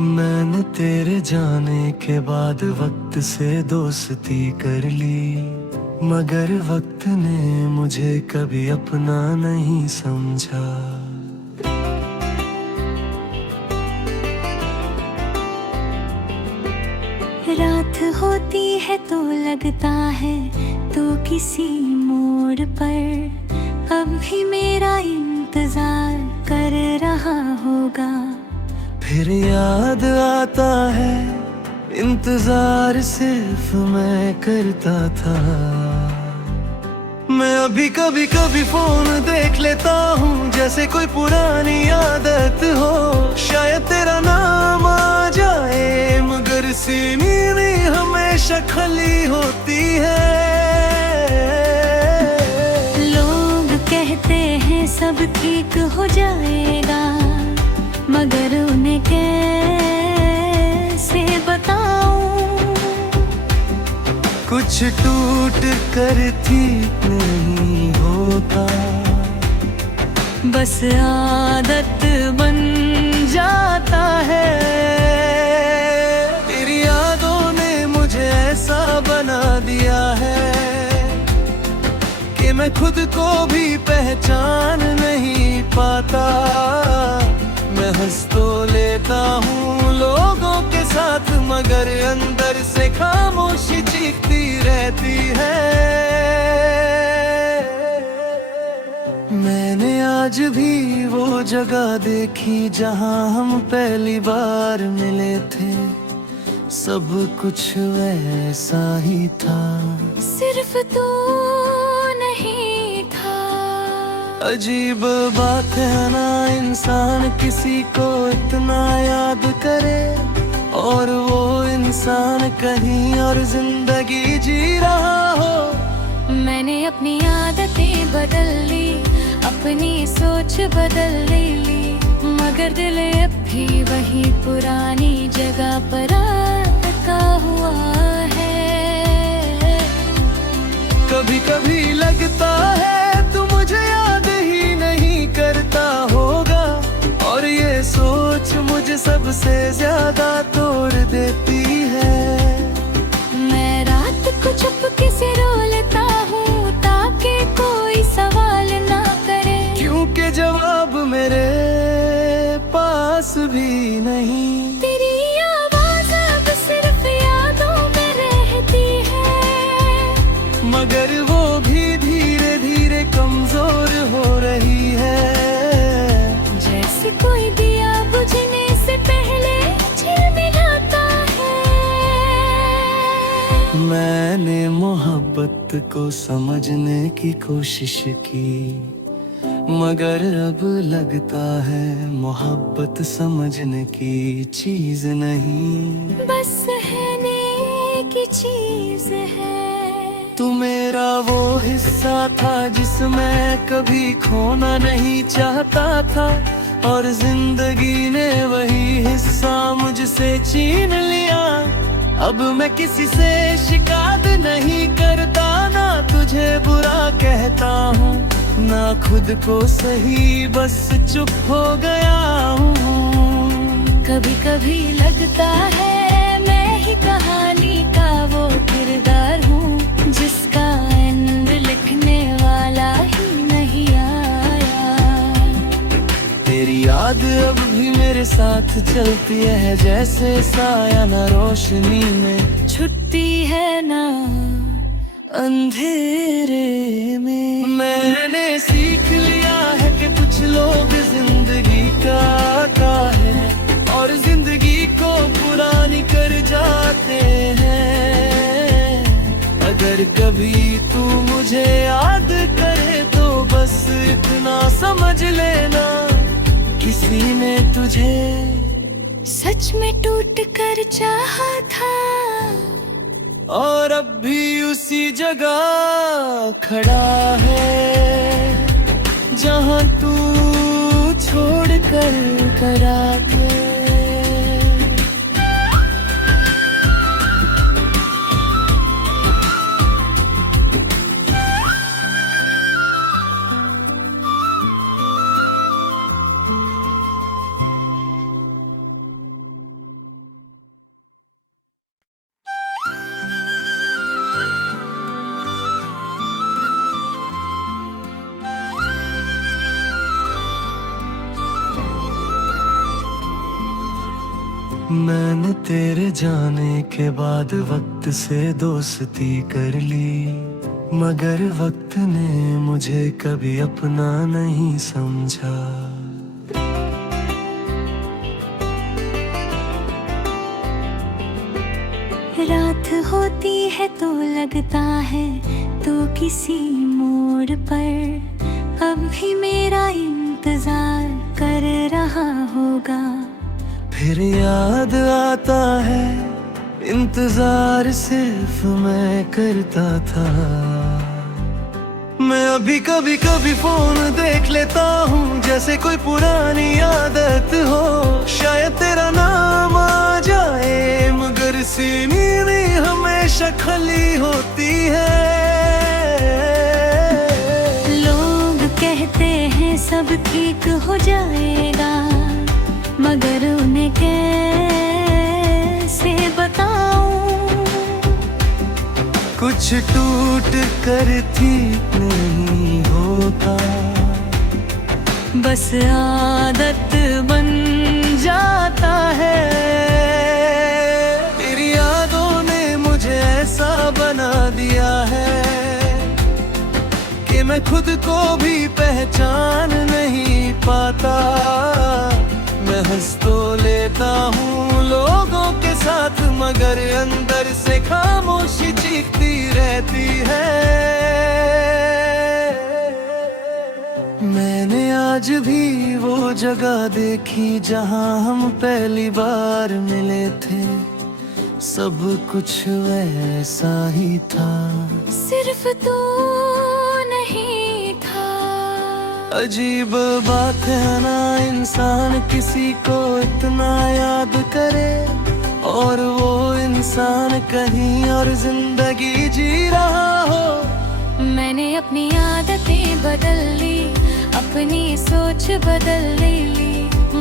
मैंने तेरे जाने के बाद वक्त से दोस्ती कर ली, मगर वक्त ने मुझे कभी अपना नहीं समझा। रात होती है तो लगता है तो किसी मोड़ पर अब भी मेरा इंतजार कर रहा होगा। फिर याद आता है इंतजार सिर्फ मैं करता था। मैं अभी कभी कभी फोन देख लेता हूँ जैसे कोई पुरानी आदत हो। शायद तेरा नाम आ जाए मगर सीनी में हमेशा खली होती है। लोग कहते हैं सब ठीक हो जाएगा, मगर उन्हें कैसे बताऊं। कुछ टूट कर ठीक नहीं होता, बस आदत बन जाता है। तेरी यादों ने मुझे ऐसा बना दिया है कि मैं खुद को भी पहचान नहीं पाता। मैं हंस तो लेता हूँ लोगों के साथ, मगर अंदर से खामोशी चीखती रहती है। मैंने आज भी वो जगह देखी जहाँ हम पहली बार मिले थे। सब कुछ वैसा ही था, सिर्फ तू नहीं था। अजीब बात है ना, इंसान किसी को इतना याद करे और वो इंसान कहीं और जिंदगी जी रहा हो। मैंने अपनी आदतें बदल ली, अपनी सोच बदल ली, मगर दिल अब भी वही पुरानी जगह पर अटका हुआ है। कभी कभी लगता है तू मुझे याद ही नहीं करता होगा, और ये सोच मुझे सबसे ज्यादा तोड़ देती है। मैं रात को चुपके से रो लेता हूँ ताकि कोई सवाल ना करे, क्योंकि जवाब मेरे पास भी नहीं। तेरी आवाज़ अब सिर्फ यादों में रहती है, मगर वो भी धीरे धीरे कमजोर हो रही है। जैसे कोई दिया बुझने से पहले झिलमिलाता है। मैंने मोहब्बत को समझने की कोशिश की, मगर अब लगता है मोहब्बत समझने की चीज नहीं, बस सहने की चीज है। तू मेरा वो हिस्सा था जिसमें कभी खोना नहीं चाहता था, और जिंदगी ने वही हिस्सा मुझसे छीन लिया। अब मैं किसी से शिकायत नहीं करता, ना तुझे बुरा कहता हूँ, ना खुद को सही, बस चुप हो गया हूँ। कभी कभी लगता है मैं ही कहानी का वो किरदार हूँ जिसका एंड लिखने वाला ही नहीं आया। तेरी याद अब भी मेरे साथ चलती है जैसे साया ना रोशनी में छुट्टी है ना अंधेरे में। मैंने सीख लिया है कि कुछ लोग जिंदगी का आता है और जिंदगी को पुरानी कर जाते हैं। अगर कभी तू मुझे याद करे तो बस इतना समझ लेना, किसी ने तुझे सच में टूट कर चाहा था, और अब भी उसी जगह खड़ा है जहाँ तू छोड़ कर करा के। मैंने तेरे जाने के बाद वक्त से दोस्ती कर ली, मगर वक्त ने मुझे कभी अपना नहीं समझा। रात होती है तो लगता है तो किसी मोड़ पर अब भी मेरा इंतजार कर रहा होगा। फिर याद आता है इंतजार सिर्फ मैं करता था। मैं अभी कभी कभी फोन देख लेता हूँ जैसे कोई पुरानी आदत हो। शायद तेरा नाम आ जाए मगर सीनी में हमेशा खली होती है। लोग कहते हैं सब ठीक हो जाएगा मगर उन्हें कैसे बताऊं। कुछ टूट कर ठीक नहीं होता, बस आदत बन जाता है। तेरी यादों ने मुझे ऐसा बना दिया है कि मैं खुद को भी पहचान नहीं पाता। मैं हंस तो लेता हूँ लोगों के साथ मगर अंदर से खामोशी चीखती रहती है। मैंने आज भी वो जगह देखी जहाँ हम पहली बार मिले थे। सब कुछ वैसा ही था, सिर्फ तू नहीं था। अजीब बात है ना इंसान किसी को इतना याद करे और वो इंसान कहीं और जिंदगी जी रहा हो। मैंने अपनी आदतें बदल ली, अपनी सोच बदल ली,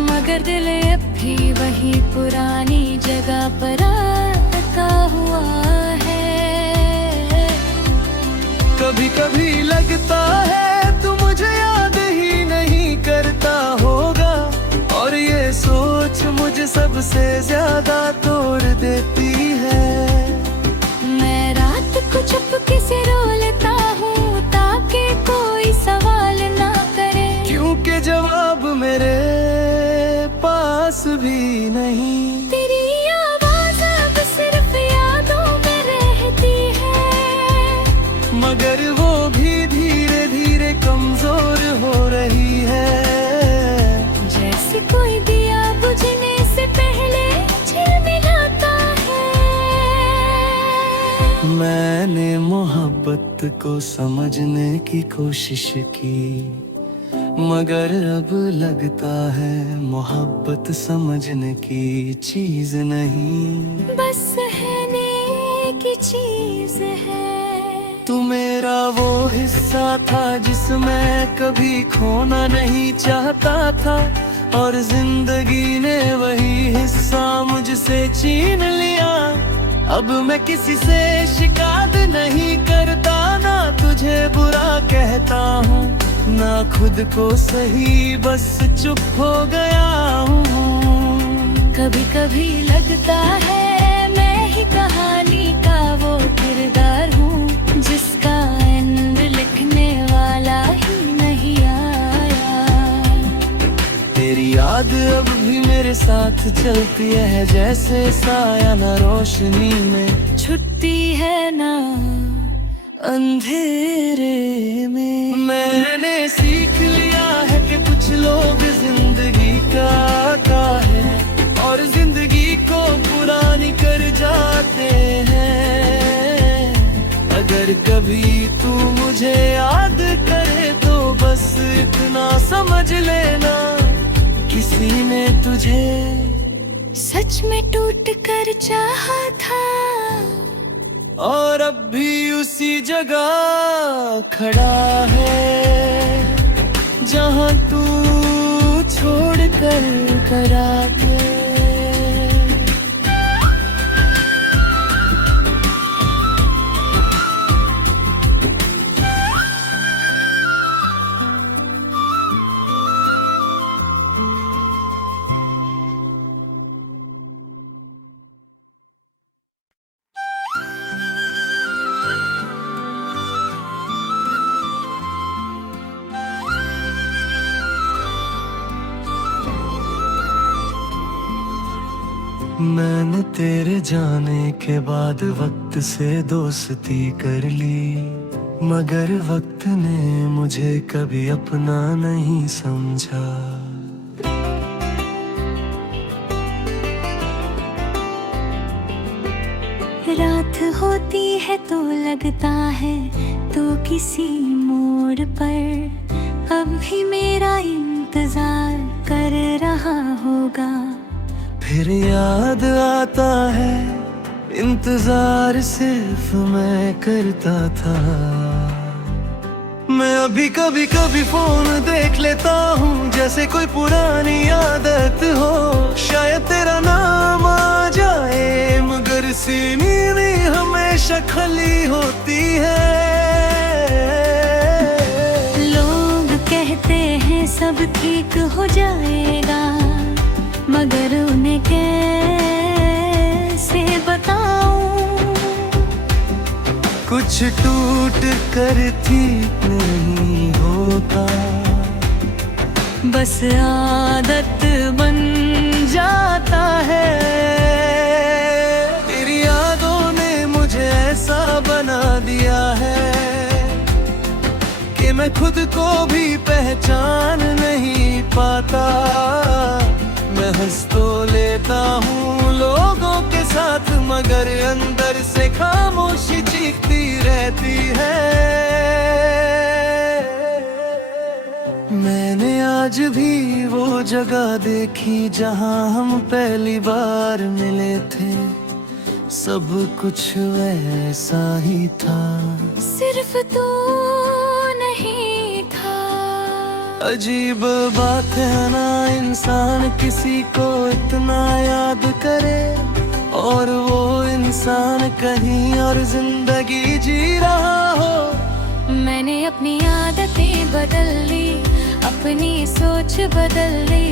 मगर दिल अब भी वही पुरानी जगह पर अटका हुआ है। कभी कभी लगता है तू मुझे याद ही नहीं करता होगा और ये सोच मुझे सबसे ज्यादा तोड़ देती है। मैं रात को चुपके से रो लेता हूँ ताकि कोई सवाल ना करे, क्योंकि जवाब मेरे पास भी नहीं। तेरी आवाज़ अब सिर्फ यादों में रहती है मगर वो भी धीरे धीरे कमजोर हो रही है। जैसे कोई दिया बुझने से पहले झिलमिलाता है। मैंने मोहब्बत को समझने की कोशिश की मगर अब लगता है मोहब्बत समझने की चीज नहीं, बस सहने की चीज है। तू मेरा वो हिस्सा था जिसमें कभी खोना नहीं चाहता था और जिंदगी ने वही हिस्सा मुझसे छीन लिया। अब मैं किसी से शिकायत नहीं करता, ना तुझे बुरा कहता हूँ ना खुद को सही, बस चुप हो गया हूँ। कभी कभी लगता है मैं ही कहानी का वो किरदार हूँ जिसका एंड लिखने वाला ही नहीं आया। तेरी याद अब भी मेरे साथ चलती है जैसे साया ना रोशनी में छुट्टी है ना अंधेरे में। मैंने सीख लिया है कि कुछ लोग जिंदगी का है और जिंदगी को पुरानी कर जाते हैं। अगर कभी तू मुझे याद करे तो बस इतना समझ लेना किसी ने तुझे सच में टूट कर चाहा था और अब भी उसी जगह खड़ा है जहाँ तू छोड़ कर करा के। मैंने तेरे जाने के बाद वक्त से दोस्ती कर ली, मगर वक्त ने मुझे कभी अपना नहीं समझा। रात होती है तो लगता है तो किसी मोड़ पर अब भी मेरा इंतजार कर रहा होगा। फिर याद आता है इंतजार सिर्फ मैं करता था। मैं अभी कभी कभी फोन देख लेता हूँ जैसे कोई पुरानी आदत हो। शायद तेरा नाम आ जाए मगर सीनी नहीं हमेशा खाली होती है। लोग कहते हैं सब ठीक हो जाएगा मगर उन्हें कैसे बताऊं। कुछ टूट कर ठीक नहीं होता, बस आदत बन जाता है। तेरी यादों ने मुझे ऐसा बना दिया है कि मैं खुद को भी पहचान नहीं पाता। मैं हंस तो लेता हूँ लोगों के साथ मगर अंदर से खामोशी चीखती रहती है। मैंने आज भी वो जगह देखी जहाँ हम पहली बार मिले थे। सब कुछ वैसा ही था, सिर्फ तू नहीं था। अजीब बात है ना इंसान किसी को इतना याद करे और वो इंसान कहीं और जिंदगी जी रहा हो। मैंने अपनी आदतें बदल ली, अपनी सोच बदल ली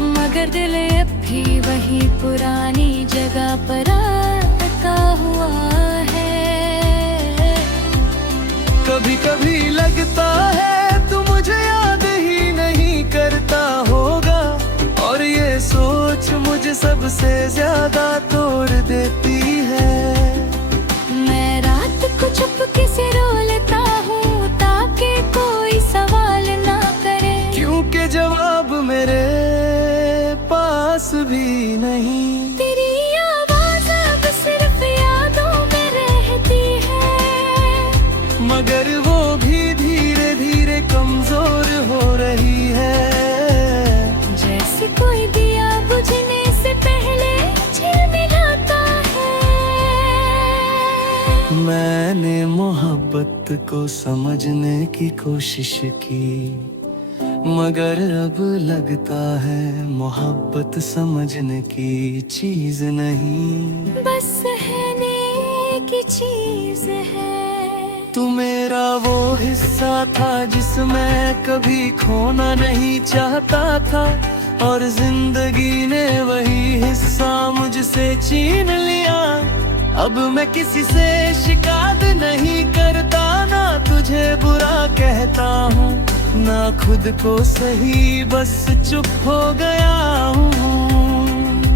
मगर दिल अब भी वही पुरानी जगह पर अटका हुआ है। कभी कभी लगता है तू मुझे याद ही नहीं करता होगा और ये सोच मुझे सबसे ज्यादा तोड़ देती है। मैं रात को चुपके से रो लेता हूँ ताकि कोई सवाल ना करे, क्योंकि जवाब मेरे पास भी नहीं। तेरी आवाज़ अब सिर्फ यादों में रहती है मगर वो भी धीरे धीरे कमजोर हो रही है। जैसे कोई दिया बुझने से पहले झिलमिलाता है। मैंने मोहब्बत को समझने की कोशिश की मगर अब लगता है मोहब्बत समझने की चीज नहीं, बस सहने की चीज है। तू मेरा वो हिस्सा था जिसमें कभी खोना नहीं चाहता था और जिंदगी ने वही हिस्सा मुझसे छीन लिया। अब मैं किसी से शिकायत नहीं करता, ना तुझे बुरा कहता हूँ ना खुद को सही, बस चुप हो गया हूँ।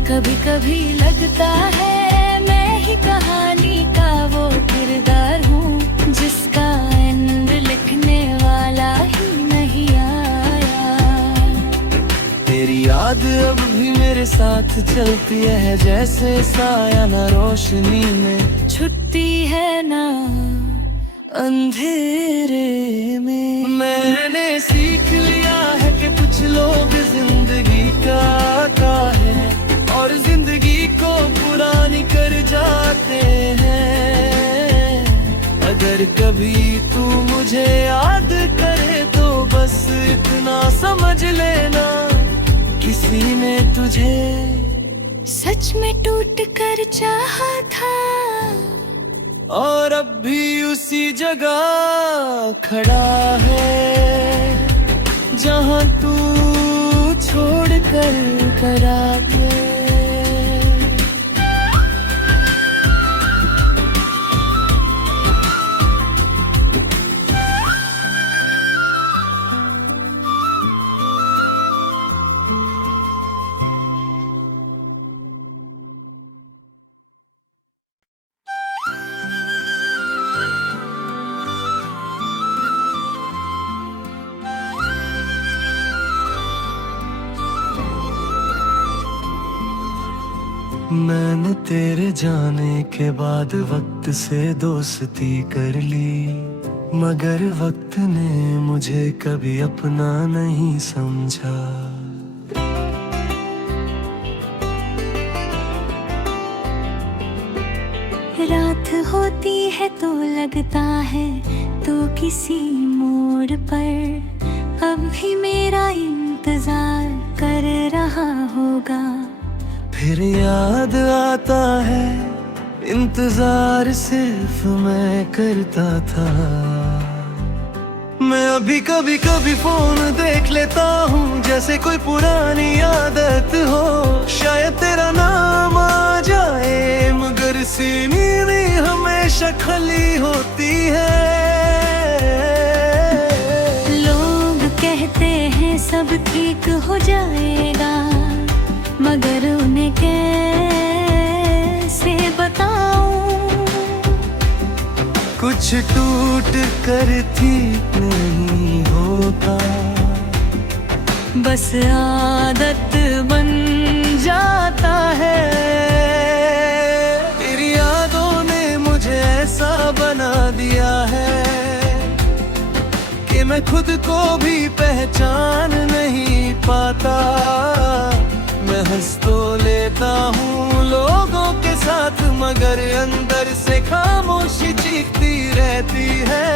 कभी कभी लगता है मैं ही कहानी का वो किरदार हूँ जिसका एंड लिखने वाला ही नहीं आया। तेरी याद अब भी मेरे साथ चलती है जैसे साया ना रोशनी में छुट्टी है ना अंधेरे में। मैंने सीख लिया है कि कुछ लोग जिंदगी का है और जिंदगी को पुरानी कर जाते हैं। अगर कभी तू मुझे याद करे तो बस इतना समझ लेना किसी ने तुझे सच में टूट कर चाहा था और अब भी उसी जगह खड़ा है जहाँ तू छोड़ कर करा के। मैंने तेरे जाने के बाद वक्त से दोस्ती कर ली, मगर वक्त ने मुझे कभी अपना नहीं समझा। रात होती है तो लगता है तो किसी मोड़ पर अब भी मेरा इंतजार कर रहा होगा। फिर याद आता है इंतजार सिर्फ मैं करता था। मैं अभी कभी कभी फोन देख लेता हूँ जैसे कोई पुरानी आदत हो। शायद तेरा नाम आ जाए मगर सीनी में हमेशा खली होती है। लोग कहते हैं सब ठीक हो जाएगा मगर उन्हें कैसे बताऊं। कुछ टूट कर ठीक नहीं होता, बस आदत बन जाता है। तेरी यादों ने मुझे ऐसा बना दिया है कि मैं खुद को भी पहचान नहीं पाता। मैं हंस तो लेता हूँ लोगों के साथ मगर अंदर से खामोशी चीखती रहती है।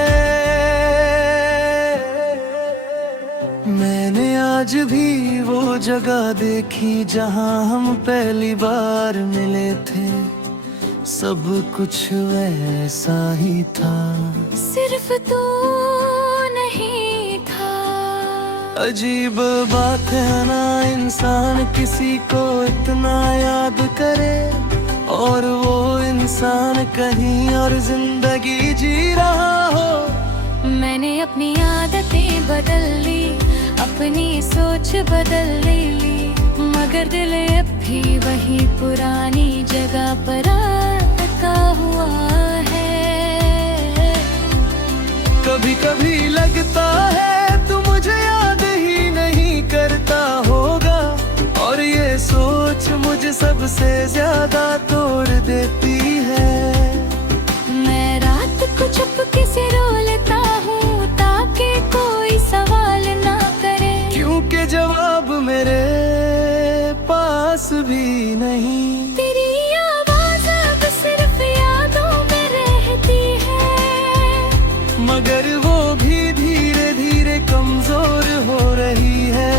मैंने आज भी वो जगह देखी जहाँ हम पहली बार मिले थे। सब कुछ वैसा ही था, सिर्फ तू नहीं था। अजीब बात है ना इंसान किसी को इतना याद करे और वो इंसान कहीं और जिंदगी जी रहा हो। मैंने अपनी आदतें बदल ली, अपनी सोच बदल ली, मगर दिल अब भी वही पुरानी जगह पर अटका हुआ है। कभी कभी लगता है तू मुझे याद ही नहीं करता होगा और ये सोच मुझे सबसे ज्यादा तोड़ देती है। मैं रात को चुपके से रो लेता हूँ ताकि कोई सवाल ना करे, क्योंकि जवाब मेरे पास भी नहीं। तेरी आवाज़ अब सिर्फ यादों में रहती है मगर वो भी धीरे धीरे कमजोर हो रही है।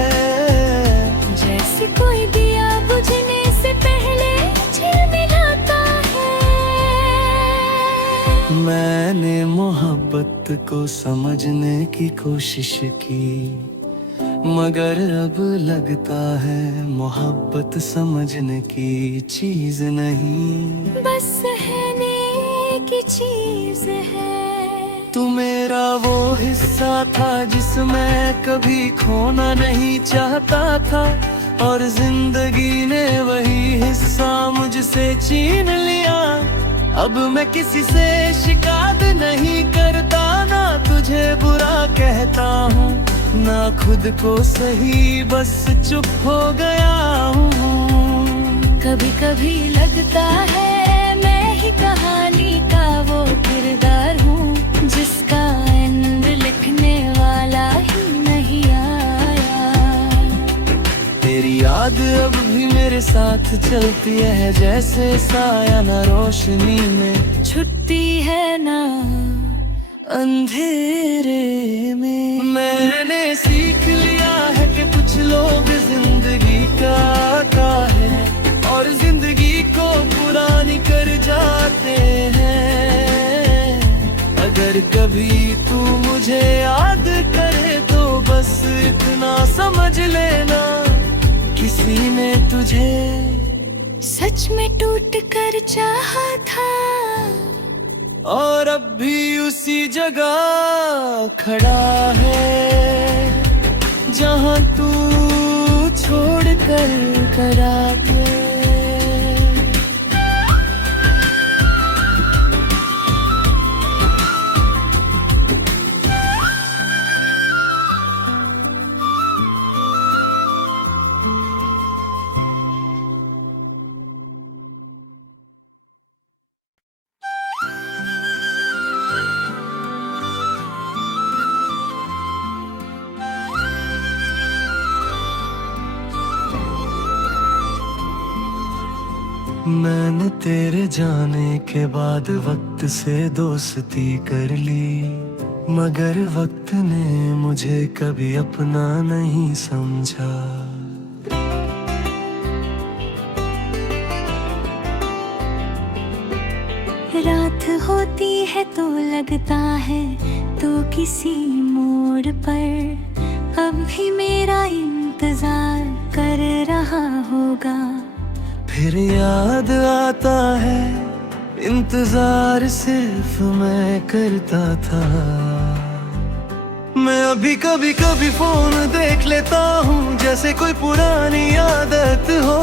जैसे कोई दिया बुझने से पहले झिलमिलाता है। मैंने मोहब्बत को समझने की कोशिश की मगर अब लगता है मोहब्बत समझने की चीज नहीं, बस सहने की चीज है। तू मेरा वो हिस्सा था जिसमें कभी खोना नहीं चाहता था और जिंदगी ने वही हिस्सा मुझसे छीन लिया। अब मैं किसी से शिकायत नहीं करता, ना तुझे बुरा कहता हूँ ना खुद को सही, बस चुप हो गया हूँ। कभी कभी लगता है मैं ही कहानी का वो किरदार हूँ जिसका एंड लिखने वाला ही नहीं आया। तेरी याद अब भी मेरे साथ चलती है जैसे साया ना रोशनी में छुट्टी है ना अंधेरे में। मैंने सीख लिया है कि कुछ लोग जिंदगी का है और जिंदगी को पुरानी कर जाते हैं। अगर कभी तू मुझे याद करे तो बस इतना समझ लेना किसी ने तुझे सच में टूट कर चाहा था और अब भी उसी जगह खड़ा है जहाँ तू छोड़ कर करा के। मैंने तेरे जाने के बाद वक्त से दोस्ती कर ली, मगर वक्त ने मुझे कभी अपना नहीं समझा। रात होती है तो लगता है तो किसी मोड़ पर अब भी मेरा इंतजार कर रहा होगा। फिर याद आता है इंतजार सिर्फ मैं करता था। मैं अभी कभी कभी फोन देख लेता हूँ जैसे कोई पुरानी आदत हो।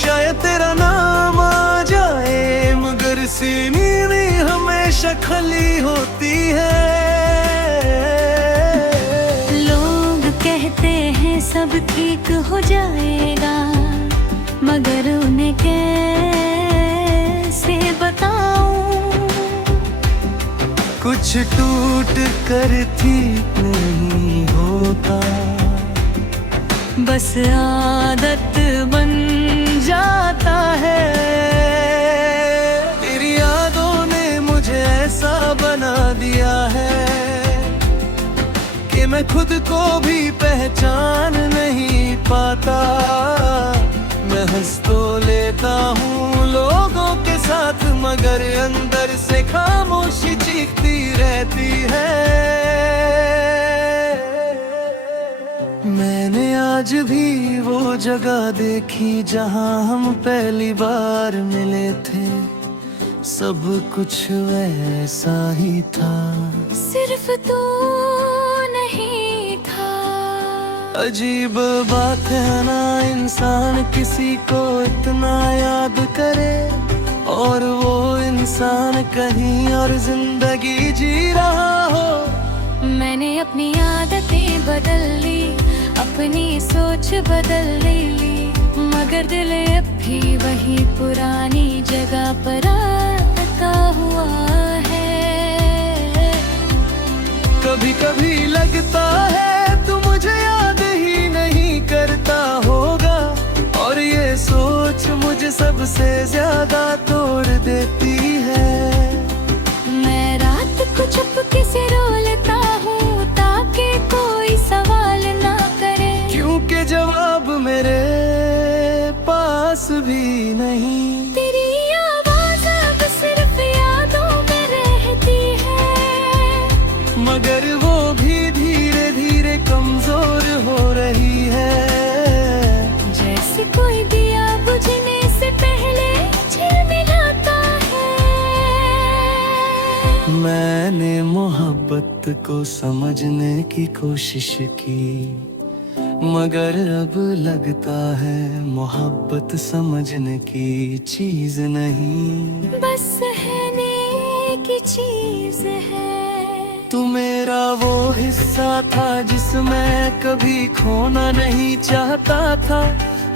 शायद तेरा नाम आ जाए मगर सीनी नहीं हमेशा खाली होती है। लोग कहते हैं सब ठीक हो जाएगा मगर उन्हें कैसे बताऊं। कुछ टूट कर ठीक नहीं होता, बस आदत बन जाता है। तेरी यादों ने मुझे ऐसा बना दिया है कि मैं खुद को भी पहचान नहीं पाता। मैं हंस तो लेता हूँ लोगों के साथ मगर अंदर से खामोशी चीखती रहती है। मैंने आज भी वो जगह देखी जहाँ हम पहली बार मिले थे। सब कुछ वैसा ही था, सिर्फ तू नहीं था। अजीब बात है ना इंसान किसी को इतना याद करे और वो इंसान कहीं और जिंदगी जी रहा हो। मैंने अपनी आदतें बदल ली, अपनी सोच बदल ली, मगर दिल अब भी वही पुरानी जगह पर आता हुआ है। कभी कभी लगता है तू मुझे याद ही नहीं करता होगा और ये सोच मुझे सबसे ज्यादा तोड़ देती है। मैं रात को चुपके से रो लेता हूँ ताकि कोई सवाल ना करे, क्योंकि जवाब मेरे पास भी नहीं। तेरी आवाज़ अब सिर्फ यादों में रहती है मगर वो भी धीरे धीरे कमजोर हो रही है। जैसे कोई दिया बुझने से पहले झिलमिलाता है। मैंने मोहब्बत को समझने की कोशिश की मगर अब लगता है मोहब्बत समझने की चीज नहीं, बस सहने की चीज है। तू मेरा वो हिस्सा था जिसमें कभी खोना नहीं चाहता था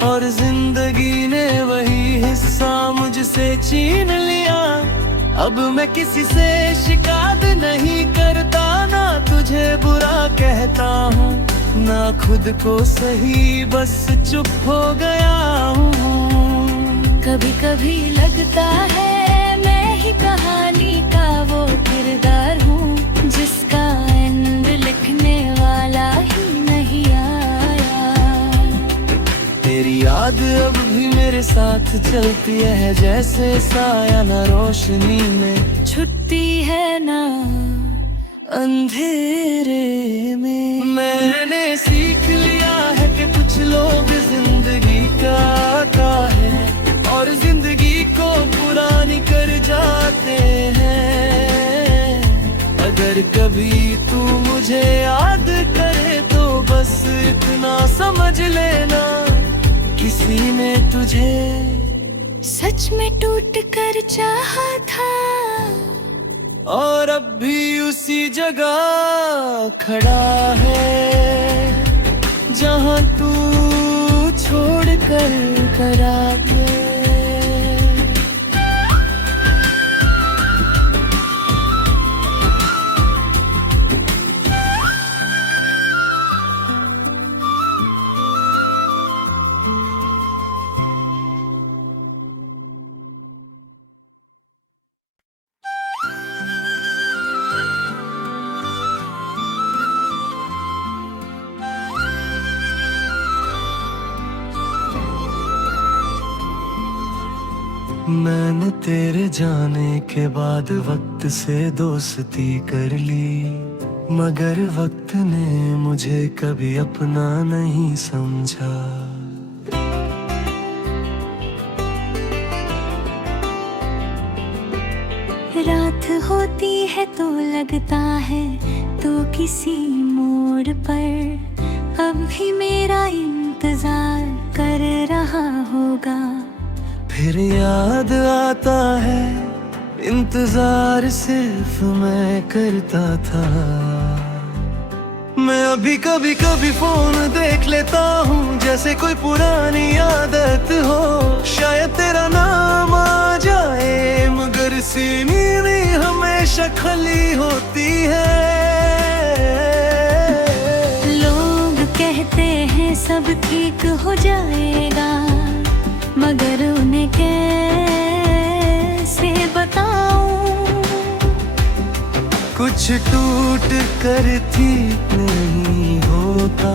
और जिंदगी ने वही हिस्सा मुझसे छीन लिया। अब मैं किसी से शिकायत नहीं करता, ना तुझे बुरा कहता हूँ ना खुद को सही, बस चुप हो गया हूँ। कभी कभी लगता है मैं ही कहानी का वो किरदार हूँ जिसका एंड लिखने वाला ही नहीं आया। तेरी याद अब भी मेरे साथ चलती है जैसे साया ना रोशनी में छुट्टी है ना अंधेरे में। मैंने सीख लिया है कि कुछ लोग जिंदगी का है और जिंदगी को पुरानी कर जाते हैं। अगर कभी तू मुझे याद करे तो बस इतना समझ लेना किसी ने तुझे सच में टूट कर चाहा था और अब भी उसी जगह खड़ा है जहाँ तू छोड़ कर करा के। मैंने तेरे जाने के बाद वक्त से दोस्ती कर ली, मगर वक्त ने मुझे कभी अपना नहीं समझा। रात होती है तो लगता है तो किसी मोड़ पर अब भी मेरा इंतजार कर रहा होगा। फिर याद आता है इंतजार सिर्फ मैं करता था। मैं अभी कभी कभी फोन देख लेता हूँ जैसे कोई पुरानी आदत हो। शायद तेरा नाम आ जाए मगर सीने में हमेशा खली होती है। लोग कहते हैं सब ठीक हो जाएगा मगर उन्हें कैसे बताऊं। कुछ टूट कर ठीक नहीं होता,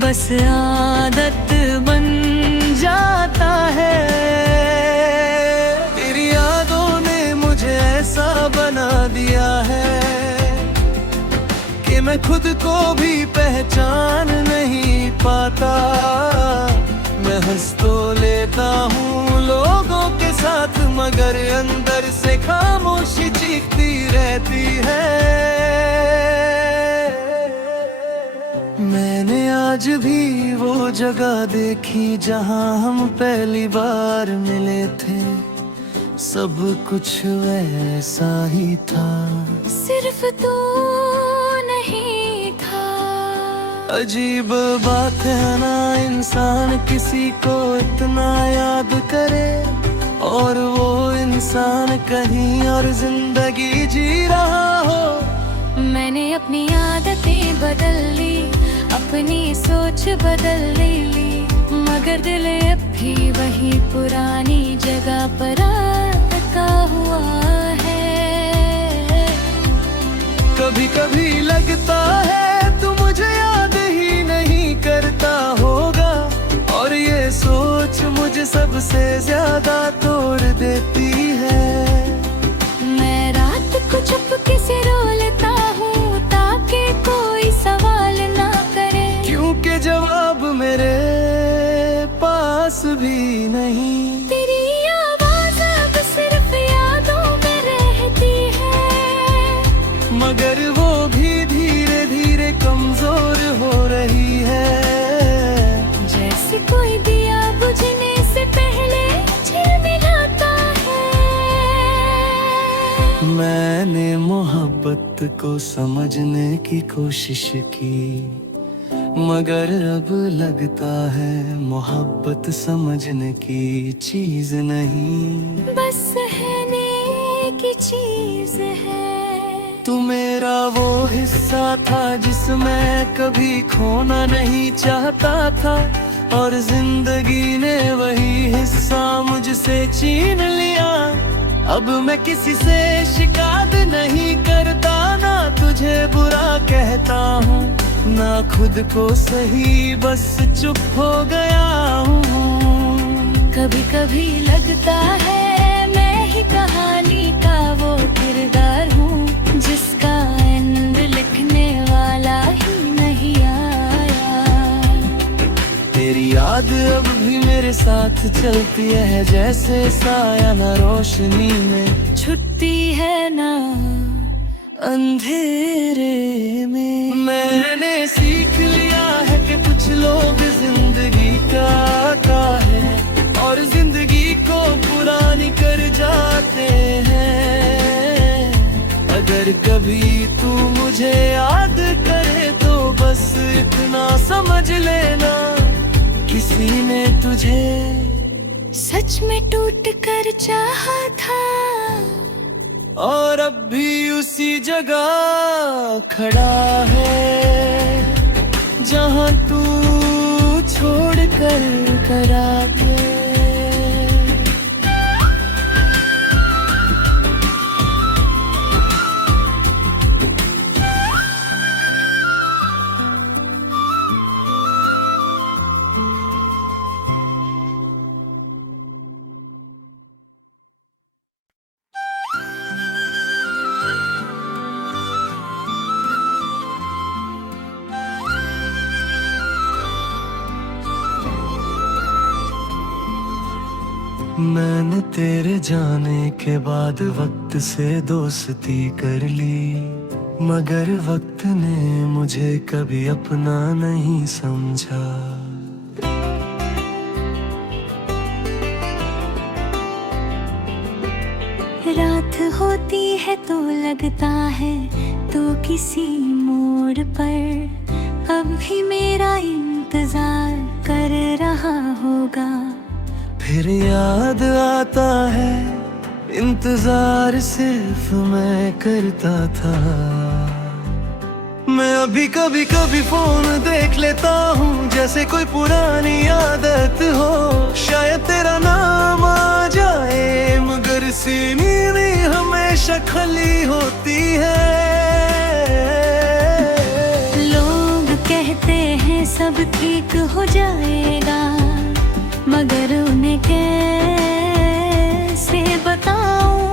बस आदत बन जाता है। तेरी यादों ने मुझे ऐसा बना दिया है कि मैं खुद को भी पहचान नहीं पाता। मैं हंस तो लेता हूँ लोगों के साथ मगर अंदर से खामोशी चीखती रहती है। मैंने आज भी वो जगह देखी जहाँ हम पहली बार मिले थे। सब कुछ वैसा ही था, सिर्फ तू नहीं था। अजीब बात है ना इंसान किसी को इतना याद करे और वो इंसान कहीं और जिंदगी जी रहा हो। मैंने अपनी आदतें बदल ली, अपनी सोच बदल ली, मगर दिल अब भी वही पुरानी जगह पर अटका हुआ है। कभी कभी लगता है तू मुझे याद ही नहीं करता होगा और ये सोच मुझे सबसे ज्यादा तोड़ देती है। मैं रात को चुपके से रो लेता हूँ ताकि कोई सवाल ना करे, क्योंकि जवाब मेरे पास भी नहीं। तेरी आवाज़ अब सिर्फ यादों में रहती है मगर वो भी धीरे धीरे कमजोर हो रही है। जैसे कोई दिया बुझने से पहले झिलमिलाता है। मैंने मोहब्बत को समझने की कोशिश की मगर अब लगता है मोहब्बत समझने की चीज नहीं, बस सहने की चीज है। तू मेरा वो हिस्सा था जिसमें कभी खोना नहीं चाहता था और जिंदगी ने वही हिस्सा मुझसे छीन लिया। अब मैं किसी से शिकायत नहीं करता, ना तुझे बुरा कहता हूँ ना खुद को सही, बस चुप हो गया हूँ। कभी कभी लगता है मैं ही कहानी का वो किरदार हूँ जिसका एंड लिखने वाला ही नहीं आया। तेरी याद अब भी मेरे साथ चलती है जैसे साया न रोशनी में छुट्टी है ना अंधेरे में। मैंने सीख लिया है कि कुछ लोग जिंदगी का है और जिंदगी को पुरानी कर जाते हैं। अगर कभी तू मुझे याद करे तो बस इतना समझ लेना किसी ने तुझे सच में टूट कर चाहा था और अब भी उसी जगह खड़ा है जहाँ तू छोड़ कर करा के। मैंने तेरे जाने के बाद वक्त से दोस्ती कर ली, मगर वक्त ने मुझे कभी अपना नहीं समझा। रात होती है तो लगता है तो किसी मोड़ पर अब भी मेरा इंतजार कर रहा होगा। फिर याद आता है इंतजार सिर्फ मैं करता था। मैं अभी कभी कभी फोन देख लेता हूँ जैसे कोई पुरानी आदत हो। शायद तेरा नाम आ जाए मगर सीनी नहीं हमेशा खाली होती है। लोग कहते हैं सब ठीक हो जाएगा मगर उन्हें कैसे बताऊं।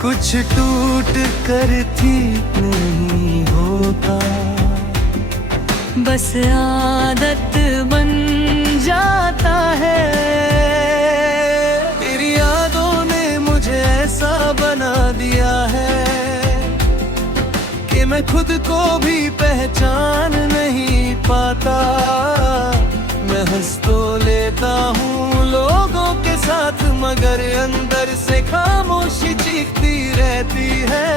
कुछ टूट कर ठीक नहीं होता, बस आदत बन जाता है। तेरी यादों ने मुझे ऐसा बना दिया है कि मैं खुद को भी पहचान नहीं पाता। मैं हंस तो लेता हूँ लोगों के साथ मगर अंदर से खामोशी चीखती रहती है।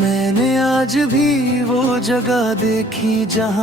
मैंने आज भी वो जगह देखी जहाँ